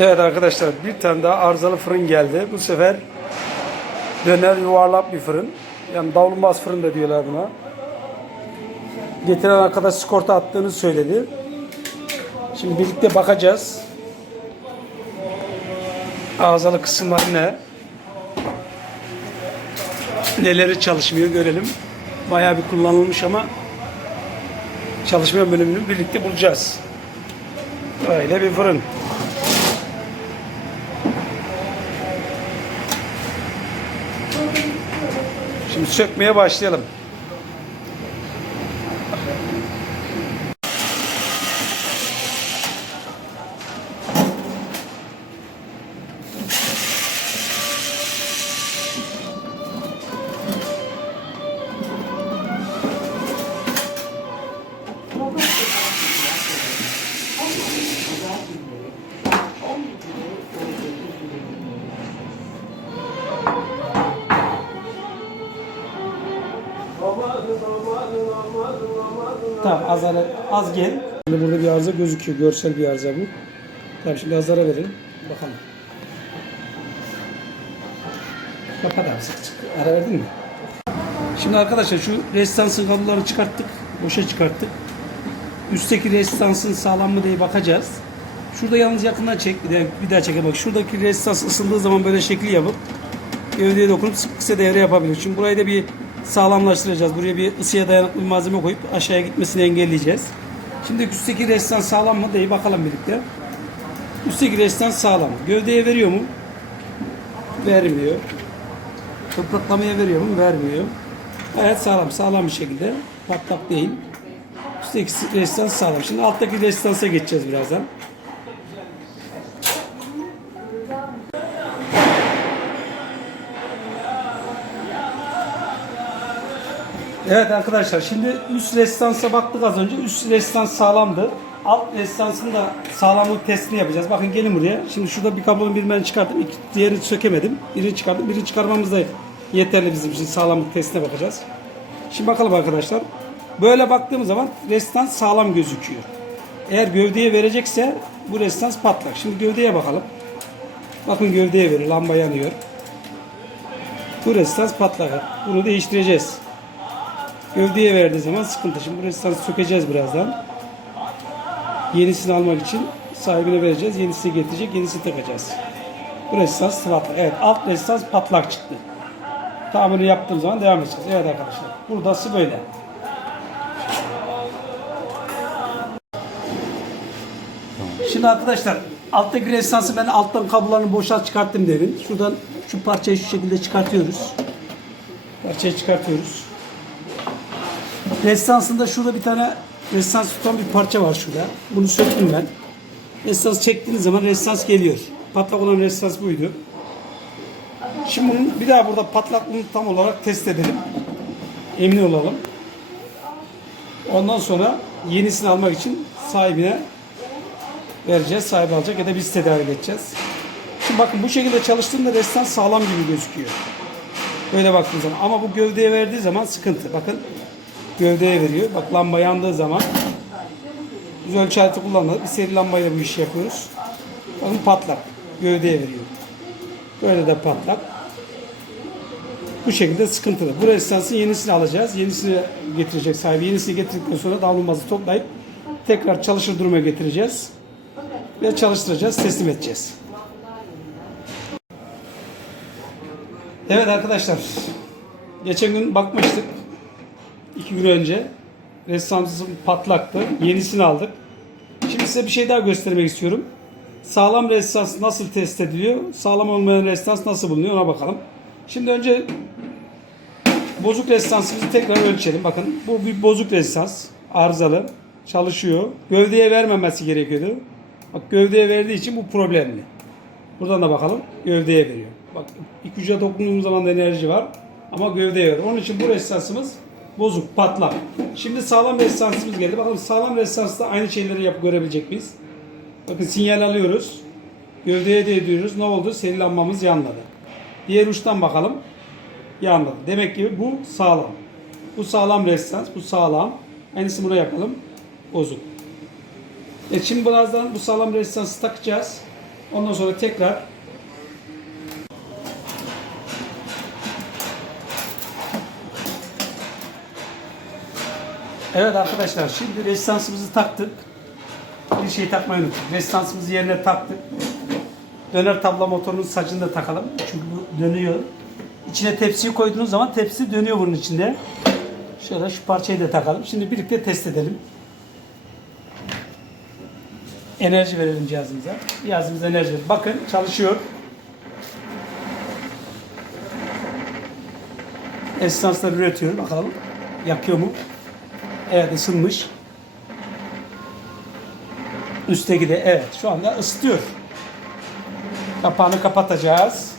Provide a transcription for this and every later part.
Evet arkadaşlar bir tane daha arızalı fırın geldi. Bu sefer döner yuvarlak bir fırın. Yani davlumbaz fırın da diyorlar buna. Getiren arkadaş skorta attığını söyledi. Şimdi birlikte bakacağız. Arızalı kısımlar ne? Neleri çalışmıyor görelim. Bayağı bir kullanılmış ama çalışma bölümünü birlikte bulacağız. Böyle bir fırın. Şimdi sökmeye başlayalım. Tamam az, ara, az gel. Şimdi burada bir arıza gözüküyor. Görsel bir arıza bu. Tamam şimdi az ara verelim. Bakalım. Kapat abi sık sık. Ara verdin mi? Şimdi arkadaşlar şu restansın kablolarını çıkarttık. Boşa çıkarttık. Üstteki restansın sağlam mı diye bakacağız. Şurada yalnız yakından çek. Bir daha, bir daha çeke bak. Şuradaki restans ısındığı zaman böyle şekli yapıp gövdeye dokunup sık kısa devre yapabilir. Şimdi burayı da bir sağlamlaştıracağız. Buraya bir ısıya dayanıklı bir malzeme koyup aşağıya gitmesini engelleyeceğiz. Şimdi üstteki restans sağlam mı diye bakalım birlikte. Üstteki restans sağlam. Gövdeye veriyor mu? Vermiyor. Topraklamaya veriyor mu? Vermiyor. Gayet sağlam. Sağlam bir şekilde. Patlak değil. Üstteki restans sağlam. Şimdi alttaki restansa geçeceğiz birazdan. Evet arkadaşlar şimdi üst restansa baktık az önce. Üst restans sağlamdı. Alt restansın da sağlamlık testini yapacağız. Bakın gelin buraya. Şimdi şurada bir kablonun bir ben çıkarttım. İki, diğerini sökemedim. Birini çıkardım. Birini çıkarmamız da yeterli bizim için. Sağlamlık testine bakacağız. Şimdi bakalım arkadaşlar. Böyle baktığımız zaman restans sağlam gözüküyor. Eğer gövdeye verecekse bu restans patlak. Şimdi gövdeye bakalım. Bakın gövdeye veriyor. Lamba yanıyor. Bu restans patlak. Bunu değiştireceğiz. Gövdeye verdiği zaman sıkıntı. Şimdi bu restansı sökeceğiz birazdan. Yenisini almak için sahibine vereceğiz. Yenisini getirecek. Yenisini takacağız. Bu restans patlak. Evet alt restans patlak çıktı. Tamirini yaptığım zaman devam edeceğiz. Evet arkadaşlar. Buradası böyle. Şimdi arkadaşlar alttaki restansı ben alttan kablolarını boşalt çıkarttım demin. Şuradan şu parçayı şu şekilde çıkartıyoruz. Parçayı çıkartıyoruz. Restansında şurada bir tane restans tutan bir parça var şurada. Bunu söktüm ben. Restans çektiğiniz zaman restans geliyor. Patlak olan restans buydu. Şimdi bunun bir daha burada patlaklığını tam olarak test edelim. Emin olalım. Ondan sonra yenisini almak için sahibine vereceğiz. Sahibi alacak ya da biz tedarik edeceğiz. Şimdi bakın bu şekilde çalıştığında restans sağlam gibi gözüküyor. Böyle baktığınız zaman. Ama bu gövdeye verdiği zaman sıkıntı. Bakın gövdeye veriyor. Bak lamba yandığı zaman biz ölçü aleti kullanmadık. Bir seri lambayla bu işi yapıyoruz. Bakın patlak. Gövdeye veriyor. Böyle de patlak. Bu şekilde sıkıntılı. Bu resistansın yenisini alacağız. Yenisini getirecek sahibi. Yenisini getirdikten sonra davlumbazı toplayıp tekrar çalışır duruma getireceğiz. Ve çalıştıracağız, teslim edeceğiz. Evet arkadaşlar. Geçen gün bakmıştık. İki gün önce. Restansım patlaktı. Yenisini aldık. Şimdi size bir şey daha göstermek istiyorum. Sağlam restans nasıl test ediliyor? Sağlam olmayan restans nasıl bulunuyor ona bakalım. Şimdi önce bozuk restansımızı tekrar ölçelim. Bakın bu bir bozuk restans. Arızalı. Çalışıyor. Gövdeye vermemesi gerekiyordu. Bak gövdeye verdiği için bu problemli. Buradan da bakalım. Gövdeye veriyor. Bak ilk uca dokunduğumuz zaman da enerji var. Ama gövdeye veriyor. Onun için bu restansımız bozuk, patlak. Şimdi sağlam restansımız geldi. Bakalım sağlam restansta aynı şeyleri yap görebilecek miyiz? Bakın sinyal alıyoruz. Gövdeye değdiriyoruz. Ne oldu? Seri lambamız yanmadı. Diğer uçtan bakalım. Yanmadı. Demek ki bu sağlam. Bu sağlam restans. Bu sağlam. Aynısını buna yapalım. Bozuk. Evet, şimdi birazdan bu sağlam rezistansı takacağız. Ondan sonra tekrar Evet arkadaşlar şimdi rezistansımızı taktık. Bir şey takmayı unuttuk. Rezistansımızı yerine taktık. Döner tabla motorunun sacını da takalım. Çünkü bu dönüyor. İçine tepsiyi koyduğunuz zaman tepsi dönüyor bunun içinde. Şöyle şu parçayı da takalım. Şimdi birlikte test edelim. Enerji verelim cihazımıza. Cihazımız enerji verir. Bakın çalışıyor. Esanslar üretiyor. Bakalım yakıyor mu? Evet ısınmış. Üstteki de evet şu anda ısıtıyor. Kapağını kapatacağız.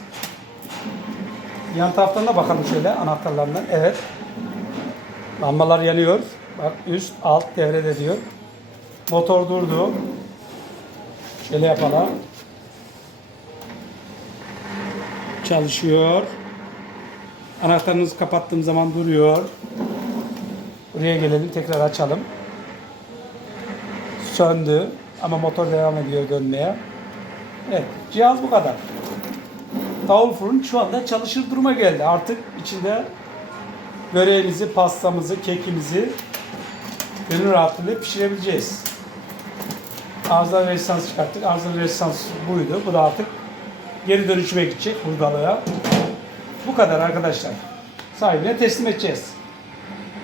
Yan taraftan da bakalım şöyle anahtarlarından. Evet. Lambalar yanıyor. Bak üst alt devrede diyor. Motor durdu. Şöyle yapalım. Çalışıyor. Anahtarınızı kapattığım zaman duruyor. Buraya gelelim tekrar açalım. Söndü ama motor devam ediyor dönmeye. Evet cihaz bu kadar. Tavul fırın şu anda çalışır duruma geldi. Artık içinde böreğimizi, pastamızı, kekimizi gönül rahatlığıyla pişirebileceğiz. Arızalı resistans çıkarttık. Arızalı resistans buydu. Bu da artık geri dönüşüme gidecek hurdalığa. Bu kadar arkadaşlar. Sahibine teslim edeceğiz.